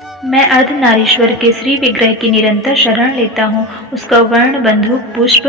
मैं अर्धनारीश्वर के श्री विग्रह की निरंतर शरण लेता हूँ। उसका वर्ण, बंदूक, पुष्प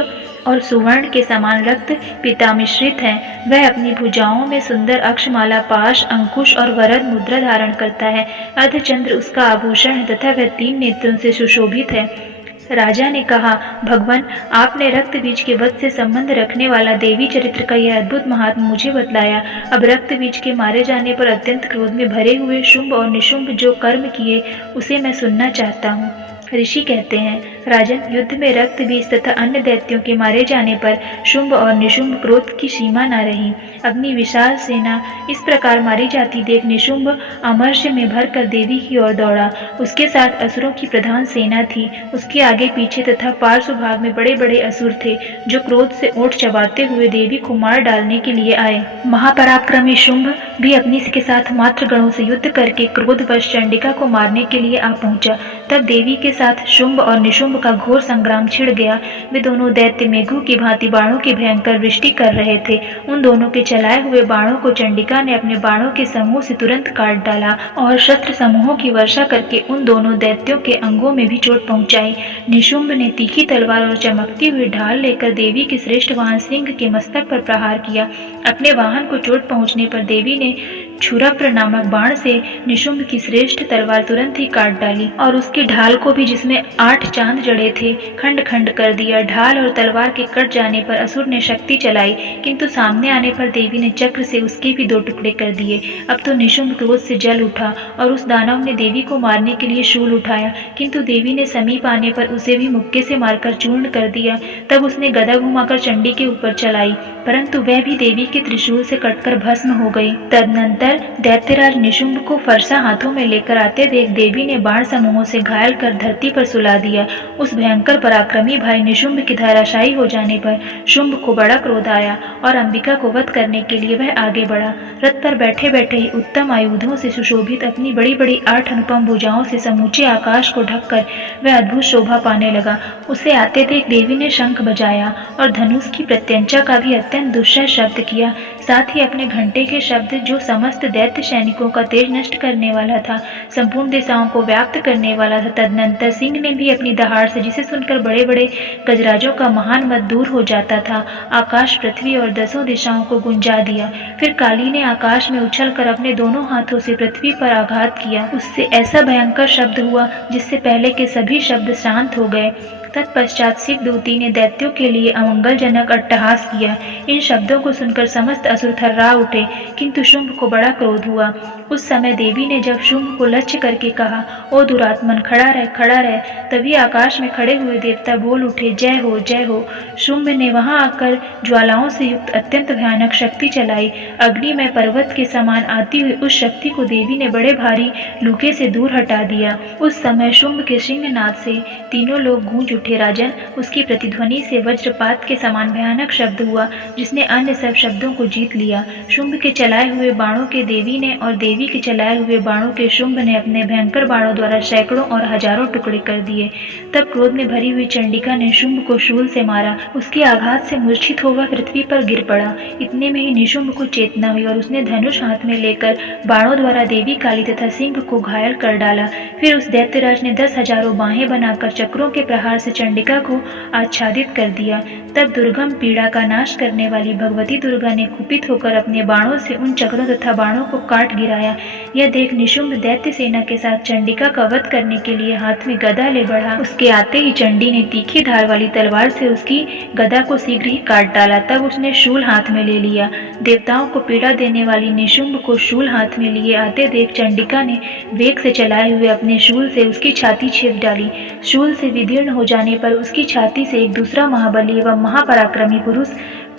और सुवर्ण के समान रक्त पीतामिश्रित है। वह अपनी भुजाओं में सुंदर अक्षमाला, पाश, अंकुश और वरद मुद्रा धारण करता है। अर्धचंद्र उसका आभूषण है तथा वह 3 नेत्रों से सुशोभित है। राजा ने कहा, भगवान, आपने रक्त बीज के वध से संबंध रखने वाला देवी चरित्र का यह अद्भुत महात्म मुझे बतलाया। अब रक्त बीज के मारे जाने पर अत्यंत क्रोध में भरे हुए शुंभ और निशुंभ जो कर्म किए, उसे मैं सुनना चाहता हूँ। ऋषि कहते हैं, राजन, युद्ध में रक्त बीज तथा अन्य दैत्यों के मारे जाने पर शुंभ और निशुंभ क्रोध की सीमा न रही। अपनी विशाल सेना इस प्रकार मारी जाती देख निशुंभ अमर्ष्य में भरकर देवी की ओर दौड़ा। उसके साथ असुरों की प्रधान सेना थी। उसके आगे पीछे तथा पार्श्व भाग में बड़े बड़े असुर थे, जो क्रोध से ओंठ चबाते हुए देवी को मार डालने के लिए आए। महापराक्रमी शुंभ भी अपनी के साथ मात्र गणों से युद्ध करके क्रोधवश चंडिका को मारने के लिए आ पहुंचा। तब देवी के साथ शुंभ और निशुंभ का घोर संग्राम छिड़ गया। वे दोनों दैत्य मेघों की भांति बाणों की भयंकर वृष्टि कर रहे थे। उन दोनों के चलाए हुए बाणों को चंडिका ने अपने बाणों के समूह से तुरंत काट डाला और शस्त्र समूहों की वर्षा करके उन दोनों दैत्यों के अंगों में भी चोट पहुंचाई। निशुंभ ने तीखी तलवार और चमकती हुई ढाल लेकर देवी के श्रेष्ठ वाहन सिंह के मस्तक पर प्रहार किया। अपने वाहन को चोट पहुंचने पर देवी ने छुरप्र नामक बाण से निशुंभ की श्रेष्ठ तलवार तुरंत ही काट डाली और उसकी ढाल को भी, जिसमें 8 चांद जड़े थे, खंड खंड कर दिया। ढाल और तलवार के कट जाने पर असुर ने शक्ति चलाई, किंतु सामने आने पर देवी ने चक्र से उसके भी 2 टुकड़े कर दिए। अब तो निशुंभ क्रोध से जल उठा और उस दानव ने देवी को मारने के लिए शूल उठाया, किंतु देवी ने समीप आने पर उसे भी मुक्के से मारकर चूर्ण कर दिया। तब उसने गदा घुमाकर चंडी के ऊपर चलाई, परंतु वह भी देवी के त्रिशूल से कटकर भस्म हो गई। तदनंतर दैत्यराज निशुंभ को फरसा हाथों में लेकर आते देख देवी ने बाण समूहों से घायल कर धरती पर सुला दिया। उस भयंकर पराक्रमी भाई निशुंभ की धराशायी हो जाने पर शुंभ को बड़ा क्रोध आया और अंबिका को वध करने के लिए वह आगे बढ़ा। रथ पर बैठे बैठे ही उत्तम आयुधों से सुशोभित अपनी बड़ी बड़ी 8 अनुपम भुजाओं से समूचे आकाश को ढककर वह अद्भुत शोभा पाने लगा। उसे आते देख देवी ने शंख बजाया और धनुष की प्रत्यंचा का भी अत्यंत दुस्सह शब्द किया। साथ ही अपने घंटे के शब्द, जो समस्त दैत्य सैनिकों का तेज नष्ट करने वाला था, संपूर्ण दिशाओं को व्याप्त करने वाला था। तदनंतर सिंह ने भी अपनी दहाड़ से, जिसे सुनकर बड़े बड़े गजराजों का महान मत दूर हो जाता था, आकाश, पृथ्वी और 10 दिशाओं को गुंजा दिया। फिर काली ने आकाश में उछलकर अपने दोनों हाथों से पृथ्वी पर आघात किया। उससे ऐसा भयंकर शब्द हुआ जिससे पहले के सभी शब्द शांत हो गए। तत्पश्चात शिवदूती ने दैत्यों के लिए अमंगलजनक अट्टहास किया। इन शब्दों को सुनकर समस्त असुर थर्रा उठे, किंतु शुंभ को बड़ा क्रोध हुआ। उस समय देवी ने जब शुंभ को लक्ष्य करके कहा, ओ दुरात्मन, खड़ा रह, खड़ा रह, तभी आकाश में खड़े हुए देवता बोल उठे, जय हो, जय हो। शुंभ ने वहां आकर ज्वालाओं से युक्त अत्यंत भयानक शक्ति चलाई। अग्नि में पर्वत के समान आती हुई उस शक्ति को देवी ने बड़े भारी लूके से दूर हटा दिया। उस समय शुंभ के सिंहनाद से तीनों लोग गूंज उठे। राजन, उसकी प्रतिध्वनि से वज्रपात के समान भयानक शब्द हुआ, जिसने अन्य सब शब्दों को जीत लिया। शुंभ के चलाए हुए बाणों के देवी ने और देवी के चलाए हुए बाणों के शुंभ ने अपने भयंकर बाणों द्वारा सैकड़ों और हजारों टुकड़े कर दिए। तब क्रोध में भरी हुई चंडिका ने शुंभ को शूल से मारा। उसके आघात से मूर्छित होकर पृथ्वी पर गिर पड़ा। इतने में ही निशुंभ को चेतना हुई और उसने धनुष हाथ में लेकर बाणों द्वारा देवी काली तथा सिंह को घायल कर डाला। फिर उस दैत्यराज ने 10 हजारों बाहें बनाकर चक्रों के प्रहार से चंडिका को आच्छादित कर दिया। तब दुर्गम पीड़ा का नाश करने वाली भगवती दुर्गा ने कुपित होकर अपने बाणों से उन चक्रों तथा बाणों को काट गिराया। यह देख निशुंभ दैत्य सेना के साथ चंडिका का वध करने के लिए हाथ में गदा ले बढ़ा। उसके आते ही चंडी ने तीखी धार वाली तलवार से उसकी गदा को शीघ्र ही काट डाला। तब उसने शूल हाथ में ले लिया। देवताओं को पीड़ा देने वाली निशुंभ को शूल हाथ में लिए आते देख चंडिका ने वेग से चलाए हुए अपने शूल से उसकी छाती छेद डाली। शूल से विदीर्ण हो जाने पर उसकी छाती से एक दूसरा महाबली एवं महापराक्रमी पुरुष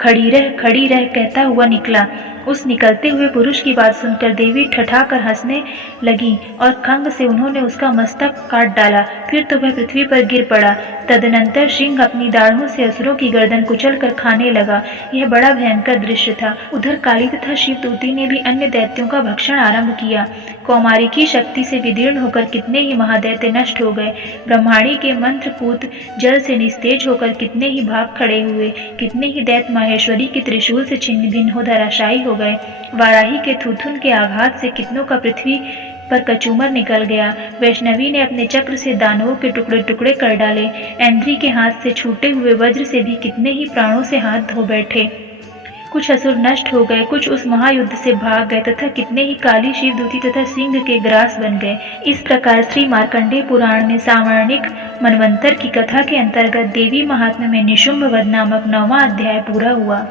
खड़ी रह कहता हुआ निकला। उस निकलते हुए पुरुष की बात सुनकर देवी ठठाकर हंसने लगी और खंग से उन्होंने उसका मस्तक काट डाला। फिर तो वह पृथ्वी पर गिर पड़ा। तदनंतर सिंह अपनी दाढ़ों से असुरों की गर्दन कुचल कर खाने लगा। यह बड़ा भयंकर दृश्य था। उधर काली तथा शिवदूती ने भी अन्य दैत्यों का भक्षण आरंभ किया। कौमारी की शक्ति से विदीर्ण होकर कितने ही महादैत्य नष्ट हो गए। ब्रह्माणी के मंत्रपूत जल से निस्तेज होकर कितने ही भाग खड़े हुए। कितने ही दैत्य माहेश्वरी के त्रिशूल से छिन्न भिन्न हो धराशायी हो गए। वाराही के थूथुन के आघात से कितनों का पृथ्वी पर कचूमर निकल गया। वैष्णवी ने अपने चक्र से दानवों के टुकड़े टुकड़े कर डाले। ऐन्द्री के हाथ से छूटे हुए वज्र से भी कितने ही प्राणों से हाथ धो बैठे। कुछ असुर नष्ट हो गए, कुछ उस महायुद्ध से भाग गए तथा कितने ही काली शिवदूती तथा सिंह के ग्रास बन गए। इस प्रकार श्री मार्कंडेय पुराण में सावर्णिक मनवंतर की कथा के अंतर्गत देवी महात्म्य में निशुंभ वध नामक 9वां अध्याय पूरा हुआ।